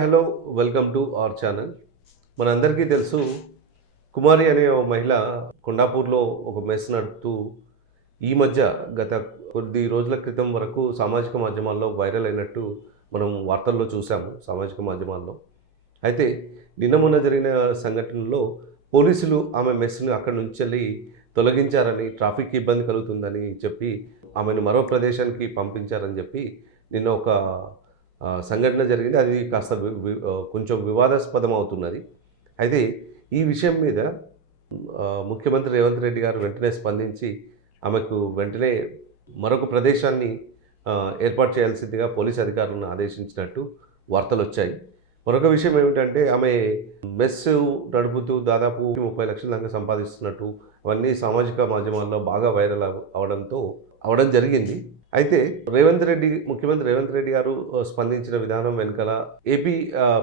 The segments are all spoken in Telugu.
Hello welcome to our channel. మనందరికీ తెలుసు, కుమారి అనే ఓ మహిళ కొండాపూర్లో ఒక మెస్ నడుపుతూ ఈ మధ్య గత కొద్ది రోజుల క్రితం వరకు సామాజిక మాధ్యమాల్లో వైరల్ అయినట్టు మనం వార్తల్లో చూసాము సామాజిక మాధ్యమాల్లో. అయితే నిన్న మొన్న జరిగిన సంఘటనలో పోలీసులు ఆమె మెస్ను అక్కడి నుంచి వెళ్ళి తొలగించారని, ట్రాఫిక్ ఇబ్బంది కలుగుతుందని చెప్పి ఆమెను మరో ప్రదేశానికి పంపించారని చెప్పి నిన్న ఒక సంఘటన జరిగింది. అది కాస్త కొంచెం వివాదాస్పదం అవుతున్నది. అయితే ఈ విషయం మీద ముఖ్యమంత్రి రేవంత్ రెడ్డి గారు వెంటనే స్పందించి ఆమెకు వెంటనే మరొక ప్రదేశాన్ని ఏర్పాటు చేయాల్సిందిగా పోలీస్ అధికారులను ఆదేశించినట్టు వార్తలు వచ్చాయి. మరొక విషయం ఏమిటంటే, ఆమె మెస్ నడుపుతూ దాదాపు 30 లక్షల దాకా సంపాదిస్తున్నట్టు అవన్నీ సామాజిక మాధ్యమాల్లో బాగా వైరల్ అవడం జరిగింది. అయితే ముఖ్యమంత్రి రేవంత్ రెడ్డి గారు స్పందించిన విధానం వెనుకల ఏపీ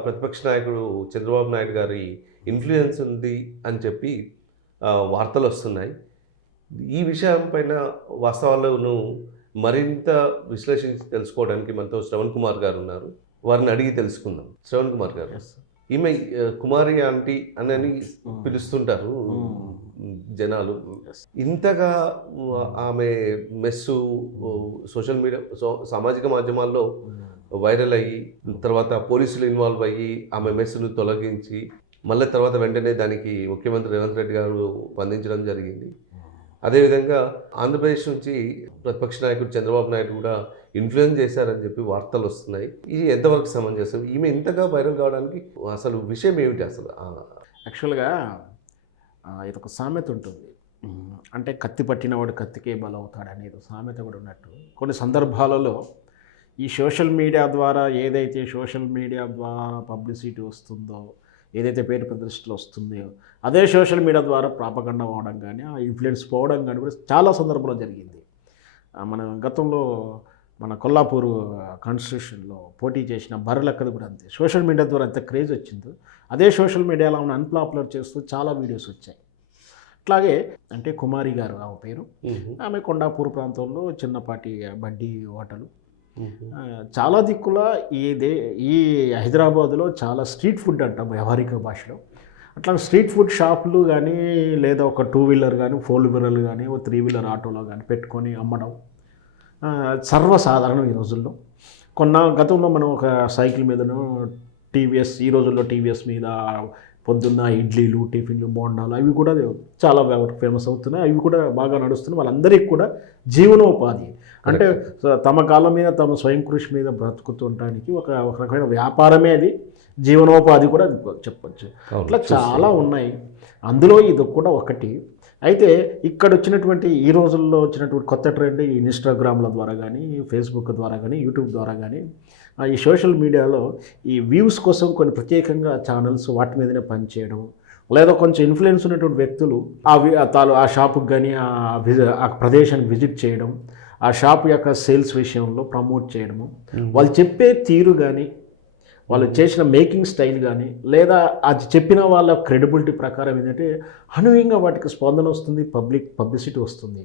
ప్రతిపక్ష నాయకుడు చంద్రబాబు నాయుడు గారి ఇన్ఫ్లుయెన్స్ ఉంది అని చెప్పి వార్తలు వస్తున్నాయి. ఈ విషయం పైన వాస్తవాలను మరింత విశ్లేషించి తెలుసుకోవడానికి మనతో శ్రవణ్ కుమార్ గారు ఉన్నారు. వారిని అడిగి తెలుసుకుందాం. శ్రవణ్ కుమార్ గారు, ఈమె కుమారి ఆంటీ అని పిలుస్తుంటారు జనాలు. ఇంతగా ఆమె మెస్సు సోషల్ మీడియా సామాజిక మాధ్యమాల్లో వైరల్ అయ్యి, తర్వాత పోలీసులు ఇన్వాల్వ్ అయ్యి ఆమె మెస్సును తొలగించి మళ్ళీ తర్వాత వెంటనే దానికి ముఖ్యమంత్రి రేవంత్ రెడ్డి గారు స్పందించడం జరిగింది. అదేవిధంగా ఆంధ్రప్రదేశ్ నుంచి ప్రతిపక్ష నాయకుడు చంద్రబాబు నాయుడు కూడా ఇన్ఫ్లుయెన్స్ చేశారని చెప్పి వార్తలు వస్తున్నాయి. ఇది ఎంతవరకు సమంజసం? ఈమె ఇంతగా వైరల్ కావడానికి అసలు విషయం ఏమిటి? అసలు యాక్చువల్గా ఇది ఒక సామెత ఉంటుంది, అంటే కత్తి పట్టినవాడు కత్తికే బలవుతాడు అనేది సామెత కూడా ఉన్నట్టు. కొన్ని సందర్భాలలో ఈ సోషల్ మీడియా ద్వారా ఏదైతే పబ్లిసిటీ వస్తుందో, ఏదైతే పేరు ప్రతిష్టలు వస్తుందో, అదే సోషల్ మీడియా ద్వారా ప్రాపగండా అవ్వడం కానీ, ఆ ఇన్ఫ్లుయెన్స్ పోవడం కానీ కూడా చాలా సందర్భంలో జరిగింది. మన గతంలో మన కొల్లాపూర్ కాన్స్టిట్యూషన్లో పోటీ చేసిన బర్రెలక్కది కూడా అంతే. సోషల్ మీడియా ద్వారా ఎంత క్రేజ్ వచ్చిందో, అదే సోషల్ మీడియాలో ఆమెను అన్పాపులర్ చేస్తూ చాలా వీడియోస్ వచ్చాయి. అట్లాగే అంటే కుమారి గారు ఆమె పేరు. ఆమె కొండాపూర్ ప్రాంతంలో చిన్నపాటి బడ్డీ హోటలు, చాలా దిక్కుల ఈ హైదరాబాదులో చాలా స్ట్రీట్ ఫుడ్ అంటాం వ్యవహారిక భాషలో. అట్లా స్ట్రీట్ ఫుడ్ షాపులు కానీ, లేదా ఒక 2 వీలర్ కానీ, 4 వీలర్లు కానీ, ఒక 3 వీలర్ ఆటోలో కానీ పెట్టుకొని అమ్మడం సర్వసాధారణం ఈ రోజుల్లో. గతంలో మనం ఒక సైకిల్ మీదను టీవీఎస్, ఈ రోజుల్లో టీవీఎస్ మీద పొద్దున్న ఇడ్లీలు, టిఫిన్లు, బోండాలు అవి కూడా చాలా ఫేమస్ అవుతున్నాయి. అవి కూడా బాగా నడుస్తున్నాయి. వాళ్ళందరికీ కూడా జీవనోపాధి, అంటే తమ కాలం మీద తమ స్వయం కృషి మీద బ్రతుకుతుండడానికి ఒక రకమైన వ్యాపారమే అది, జీవనోపాధి కూడా చెప్పచ్చు. అట్లా చాలా ఉన్నాయి. అందులో ఇది కూడా ఒకటి. అయితే ఇక్కడ వచ్చినటువంటి ఈ రోజుల్లో వచ్చినటువంటి కొత్త ట్రెండ్ ఈ ఇన్స్టాగ్రామ్ల ద్వారా కానీ, ఫేస్బుక్ ద్వారా కానీ, యూట్యూబ్ ద్వారా కానీ, ఈ సోషల్ మీడియాలో ఈ వ్యూస్ కోసం కొన్ని ప్రత్యేకంగా ఛానల్స్ వాటి మీదనే పనిచేయడం, లేదా కొంచెం ఇన్ఫ్లుయెన్స్ ఉన్నటువంటి వ్యక్తులు ఆ షాపుకి కానీ ఆ ప్రదేశానికి విజిట్ చేయడం, ఆ షాప్ యొక్క సేల్స్ విషయంలో ప్రమోట్ చేయడము, వాళ్ళు చెప్పే తీరు కానీ, వాళ్ళు చేసిన మేకింగ్ స్టైల్ కానీ, లేదా అది చెప్పిన వాళ్ళ క్రెడిబిలిటీ ప్రకారం ఏంటంటే అనూహ్యంగా వాటికి స్పందన వస్తుంది, పబ్లిసిటీ వస్తుంది.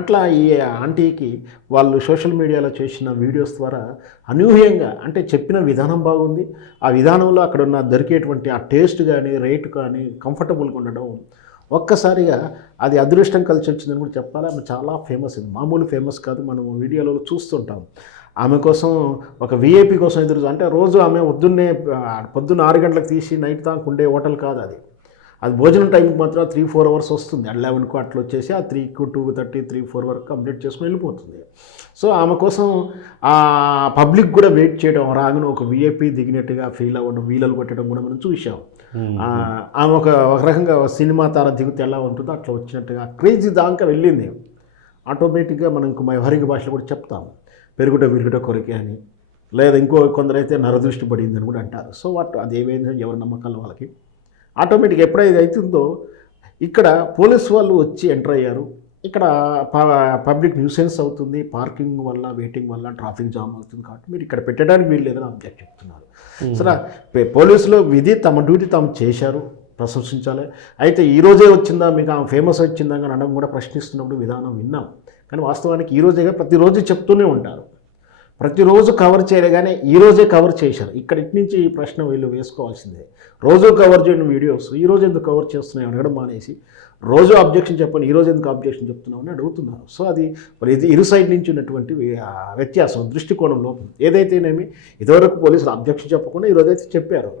అట్లా ఈ ఆంటీకి వాళ్ళు సోషల్ మీడియాలో చేసిన వీడియోస్ ద్వారా అనూహ్యంగా, అంటే చెప్పిన విధానం బాగుంది, ఆ విధానంలో అక్కడ ఉన్న దొరికేటువంటి ఆ టేస్ట్ కానీ, రేట్ కానీ కంఫర్టబుల్గా ఉండడం, ఒక్కసారిగా అది అదృష్టం కలిసి వచ్చిందని కూడా చెప్పాలి. ఆమె చాలా ఫేమస్, మామూలు ఫేమస్ కాదు. మనం వీడియోలో చూస్తుంటాం. ఆమె కోసం ఒక విఐపి కోసం ఎదురు, అంటే రోజు ఆమె పొద్దున్న 6 గంటలకు తీసి నైట్ దాకా ఉండే హోటల్ కాదు అది. భోజనం టైంకి మాత్రం 3-4 అవర్స్ వస్తుంది. 11కు అట్లా వచ్చేసి ఆ 3కు 2:30, 3-4 వరకు కంప్లీట్ చేసుకుని వెళ్ళిపోతుంది. సో ఆమె కోసం ఆ పబ్లిక్ కూడా వెయిట్ చేయడం, రాగానే ఒక విఐపి దిగినట్టుగా ఫీల్ అవ్వడం, వీలలు కొట్టడం కూడా మనం చూసాం. ఆమె ఒక రకంగా సినిమా తార దిగితే ఎలా ఉంటుందో అట్లా వచ్చినట్టుగా క్రేజీ దాకా వెళ్ళింది. ఆటోమేటిక్గా మనం ఇంకో వ్యవహారిక భాషలో కూడా చెప్తాం, విరుగుట కొరికే అని, లేదా కొందరైతే నరదృష్టి పడిందని కూడా అంటారు. సో అది ఏమైందో ఎవరి నమ్మకాలు వాళ్ళకి. ఆటోమేటిక్గా ఎప్పుడైతే అవుతుందో ఇక్కడ పోలీసు వాళ్ళు వచ్చి ఎంటర్ అయ్యారు. ఇక్కడ పబ్లిక్ న్యూసెన్స్ అవుతుంది, పార్కింగ్ వల్ల, వెయిటింగ్ వల్ల ట్రాఫిక్ జామ్ అవుతుంది, కాబట్టి మీరు ఇక్కడ పెట్టడానికి వీలు లేదని అబ్జెక్ట్ చెప్తున్నారు. సరే, పోలీసులు విధి తమ డ్యూటీ తాము చేశారు, ప్రశంసించాలి. అయితే ఈరోజే వచ్చిందా మీకు ఆమె ఫేమస్ వచ్చిందా అని అనడం కూడా ప్రశ్నిస్తున్నప్పుడు విధానం విన్నాం. కానీ వాస్తవానికి ఈరోజేగా ప్రతిరోజు చెప్తూనే ఉంటారు. ప్రతిరోజు కవర్ చేయగానే ఈరోజే కవర్ చేశారు. ఇక్కడి నుంచి ఈ ప్రశ్న వీళ్ళు వేసుకోవాల్సిందే. రోజు కవర్ చేయని వీడియోస్ ఈరోజు ఎందుకు కవర్ చేస్తున్నాయి అడగడం మానేసి, రోజు అబ్జెక్షన్ చెప్పండి ఈరోజు ఎందుకు అబ్జెక్షన్ చెప్తున్నామని అడుగుతున్నారు. సో అది మరి ఇది ఇరు సైడ్ నుంచి ఉన్నటువంటి వ్యత్యాసం, దృష్టికోణంలో ఏదైతేనేమి ఇదివరకు పోలీసులు అబ్జెక్షన్ చెప్పకుండా ఈరోజైతే చెప్పారు.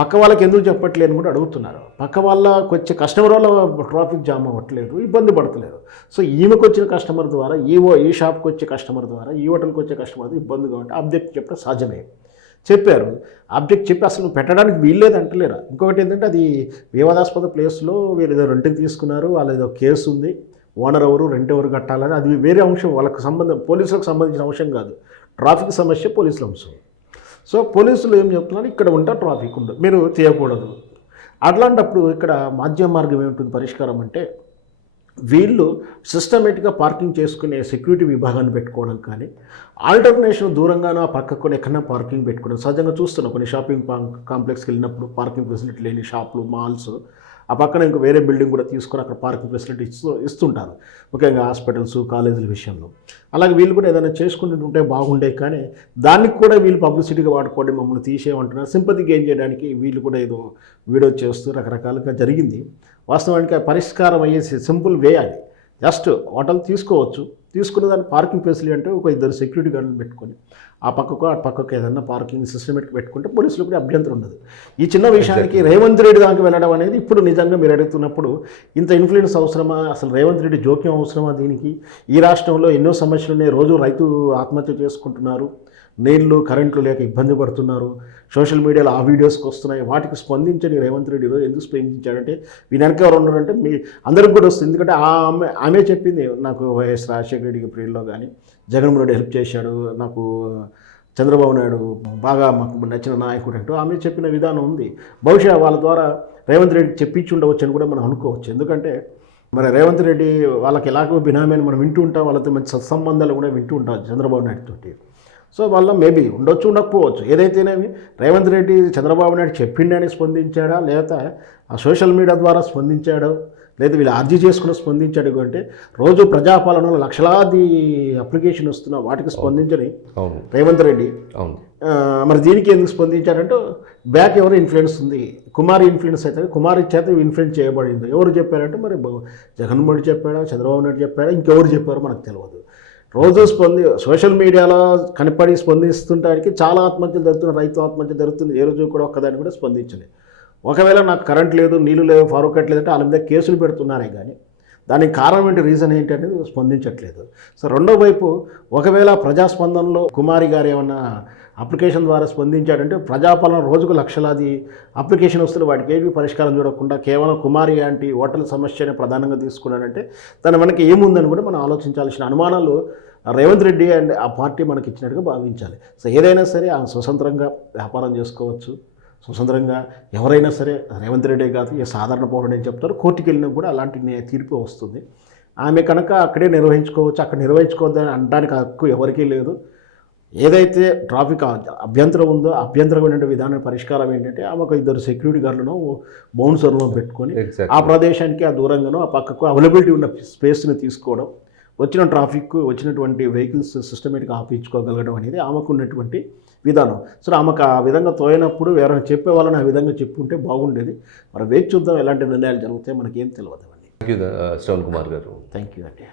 పక్క వాళ్ళకి ఎందుకు చెప్పట్లేదు కూడా అడుగుతున్నారు. పక్క వాళ్ళకి వచ్చే కస్టమర్ వల్ల ట్రాఫిక్ జామ్ అవ్వట్లేదు, ఇబ్బంది పడతలేదు. సో ఈమెకు వచ్చిన కస్టమర్ ద్వారా ఈ షాప్కి వచ్చే కస్టమర్ ద్వారా ఈ హోటల్కి వచ్చే కస్టమర్ ద్వారా ఇబ్బంది కాబట్టి ఆబ్జెక్ట్ చెప్పడం సహజమే. చెప్పారు, ఆబ్జెక్ట్ చెప్పి అసలు పెట్టడానికి వీల్లేదు అంటలేరు. ఇంకొకటి ఏంటంటే అది వివాదాస్పద ప్లేస్లో వీరు ఏదో రెంట్కి తీసుకున్నారు, వాళ్ళ ఏదో కేసు ఉంది, ఓనర్ ఎవరు రెంట్ ఎవరు కట్టాలని, అది వేరే అంశం, వాళ్ళకి సంబంధం పోలీసులకు సంబంధించిన అంశం కాదు, ట్రాఫిక్ సమస్య పోలీసుల అంశం. సో పోలీసులు ఏం చెప్తున్నారు, ఇక్కడ ఉంటా ట్రాఫిక్ ఉండదు, మీరు తీయకూడదు. అట్లాంటప్పుడు ఇక్కడ మాధ్యమ మార్గం ఏమిటి పరిష్కారం అంటే, వీళ్ళు సిస్టమేటిక్గా పార్కింగ్ చేసుకునే సెక్యూరిటీ విభాగాన్ని పెట్టుకోవడం కానీ, ఆల్టర్నేషన్ దూరంగానో ఆ పక్కకు ఎక్కడైనా పార్కింగ్ పెట్టుకోవడం. సహజంగా చూస్తున్నాం కొన్ని షాపింగ్ కాంప్లెక్స్కి వెళ్ళినప్పుడు పార్కింగ్ ఫెసిలిటీ లేని షాపులు, మాల్స్, ఆ పక్కన ఇంకో వేరే బిల్డింగ్ కూడా తీసుకొని అక్కడ పార్కింగ్ ఫెసిలిటీ ఇస్తుంటారు, ముఖ్యంగా హాస్పిటల్స్, కాలేజీల విషయంలో. అలాగే వీళ్ళు కూడా ఏదైనా చేసుకుంటుంటే బాగుండే, కానీ దానికి కూడా వీళ్ళు పబ్లిసిటీగా వాడుకోండి, మమ్మల్ని తీసేయమంటున్నారు, సింపతి గెయిన్ చేయడానికి వీళ్ళు కూడా ఏదో వీడియో చేస్తూ రకరకాలుగా జరిగింది. వాస్తవానికి పరిష్కారం అయ్యే సింపుల్ వే అది. జస్ట్ హోటల్ తీసుకోవచ్చు, తీసుకున్న దాన్ని పార్కింగ్ ఫెసిలిటీ అంటే ఒక 2 సెక్యూరిటీ గార్డులు పెట్టుకొని ఆ పక్కకు ఏదన్నా పార్కింగ్ సిస్టమేటిక్ పెట్టుకుంటే పోలీసులు కూడా అభ్యంతరం ఉండదు. ఈ చిన్న విషయానికి రేవంత్ రెడ్డి దానికి వెళ్ళడం అనేది ఇప్పుడు నిజంగా మీరు అడుగుతున్నప్పుడు ఇంత ఇన్ఫ్లుయెన్స్ అవసరమా, అసలు రేవంత్ రెడ్డి జోక్యం అవసరమా దీనికి? ఈ రాష్ట్రంలో ఎన్నో సమస్యలు ఉన్నాయి, రోజు రైతు ఆత్మహత్య చేసుకుంటున్నారు, నీళ్లు కరెంట్లు లేక ఇబ్బంది పడుతున్నారు, సోషల్ మీడియాలో ఆ వీడియోస్కి వస్తున్నాయి, వాటికి స్పందించని రేవంత్ రెడ్డి ఎందుకు స్పందించాడంటే వీని వెనక ఎవరు ఉన్నారంటే మీ అందరికి కూడా వస్తుంది. ఎందుకంటే ఆమె చెప్పింది, నాకు వైఎస్ రాజశేఖర రెడ్డికి ప్రియుల్లో కానీ జగన్మోహన్ రెడ్డి హెల్ప్ చేశాడు, నాకు చంద్రబాబు నాయుడు బాగా మాకు నచ్చిన నాయకుడు అంటూ ఆమె చెప్పిన విధానం ఉంది. బహుశా వాళ్ళ ద్వారా రేవంత్ రెడ్డి చెప్పించి ఉండవచ్చు అని కూడా మనం అనుకోవచ్చు. ఎందుకంటే మరి రేవంత్ రెడ్డి వాళ్ళకి ఎలాగో బినామీ అని మనం వింటూ ఉంటాం, వాళ్ళతో మంచి సత్సంబంధాలు కూడా వింటూ ఉంటాం చంద్రబాబు నాయుడు తోటి. సో వాళ్ళ మేబీ ఉండొచ్చు, ఉండకపోవచ్చు. ఏదైతేనేమి రేవంత్ రెడ్డి చంద్రబాబు నాయుడు చెప్పిండని స్పందించాడా, లేదా ఆ సోషల్ మీడియా ద్వారా స్పందించాడో, లేదా వీళ్ళు అర్జీ చేసుకుని స్పందించాడు అంటే, రోజు ప్రజాపాలనలో లక్షలాది అప్లికేషన్ వస్తున్నా వాటికి స్పందించని రేవంత్ రెడ్డి మరి దీనికి ఎందుకు స్పందించారంటే బ్యాక్ ఎవరు ఇన్ఫ్లుయెన్స్ ఉంది, కుమారి ఇన్ఫ్లుయెన్స్ అయితే కుమారి చేత ఇన్ఫ్లుయెన్స్ చేయబడింది. ఎవరు చెప్పారంటే మరి జగన్మోహన్ రెడ్డి చెప్పాడా, చంద్రబాబు నాయుడు చెప్పాడా, ఇంకెవరు చెప్పారో మనకు తెలియదు. రోజు సోషల్ మీడియాలో కనపడి స్పందిస్తుంటానికి చాలా ఆత్మహత్యలు జరుగుతున్నాయి, రైతు ఆత్మహత్య జరుగుతుంది, ఏ రోజు కూడా ఒక్కదాన్ని కూడా స్పందించలేదు. ఒకవేళ నాకు కరెంట్ లేదు, నీళ్ళు లేవు, ఫారూక్ కట్టలేదంటే వాళ్ళ మీద కేసులు పెడుతున్నారే కానీ దానికి కారణం ఏంటి, రీజన్ ఏంటి అనేది స్పందించట్లేదు. సో రెండో వైపు ఒకవేళ ప్రజాస్పందనలో కుమారి గారు ఏమన్నా అప్లికేషన్ ద్వారా స్పందించాడంటే, ప్రజాపాలన రోజుకు లక్షలాది అప్లికేషన్ వస్తున్న వాటికి ఏవి పరిష్కారం చూడకుండా కేవలం కుమారి లాంటి హోటల్ సమస్యనే ప్రధానంగా తీసుకున్నాడంటే దాని మనకి ఏముందని కూడా మనం ఆలోచించాల్సిన అనుమానాలు రేవంత్ రెడ్డి అండ్ ఆ పార్టీ మనకి ఇచ్చినట్టుగా భావించాలి. సో ఏదైనా సరే ఆ స్వతంత్రంగా వ్యాపారం చేసుకోవచ్చు, స్వతంత్రంగా ఎవరైనా సరే, రేవంత్ రెడ్డి కాదు ఏ సాధారణ పౌరుడు అని చెప్తారు, కోర్టుకి వెళ్ళినా కూడా అలాంటి తీర్పు వస్తుంది. ఆమె కనుక అక్కడే నిర్వహించుకోవచ్చు, అక్కడ నిర్వహించుకోవద్దని అనడానికి హక్కు ఎవరికీ లేదు. ఏదైతే ట్రాఫిక్ అభ్యంతరం ఉందో అభ్యంతరమైన విధానం పరిష్కారం ఏంటంటే ఆమెకు 2 సెక్యూరిటీ గార్డులను బౌన్సర్లను పెట్టుకొని ఆ ప్రదేశానికి ఆ దూరంగానో ఆ పక్కకు అవైలబిలిటీ ఉన్న స్పేస్ని తీసుకోవడం, వచ్చిన ట్రాఫిక్ వచ్చినటువంటి వెహికల్స్ సిస్టమేటిక్గా ఆపించుకోగలగడం అనేది ఆమెకు ఉన్నటువంటి విధానం. సో ఆమెకు ఆ విధంగా తోయినప్పుడు ఎవరైనా చెప్పే వాళ్ళని ఆ విధంగా చెప్పుకుంటే బాగుండేది. మరి వేచి చూద్దాం ఎలాంటి నిర్ణయాలు జరుగుతాయి, మనకేం తెలియదు. థ్యాంక్ యూ శ్రవణ్ కుమార్ గారు. థ్యాంక్ యూ అండి.